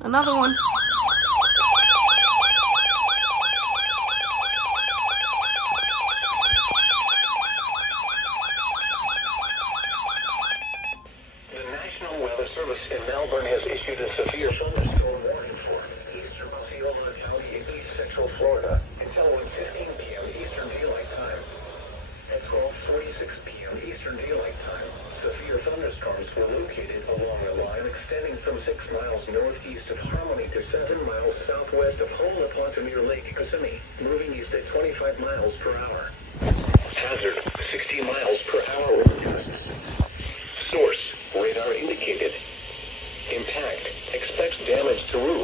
Another one. The National Weather Service in Melbourne has issued a severe thunderstorm warning for eastern Osceola County in east central Florida until 1:15 p.m. Eastern Daylight Time. At 12:46 p.m. Eastern Daylight Time, severe thunderstorms were located along a line extending from 6 miles northeast of Harmony to 7 miles southwest of Hole-La-Ponte near Lake Kissimmee, moving east at 25 miles per hour. Hazard, 60 miles per hour wind gusts. Source, radar indicated. Impact, expects damage to roof.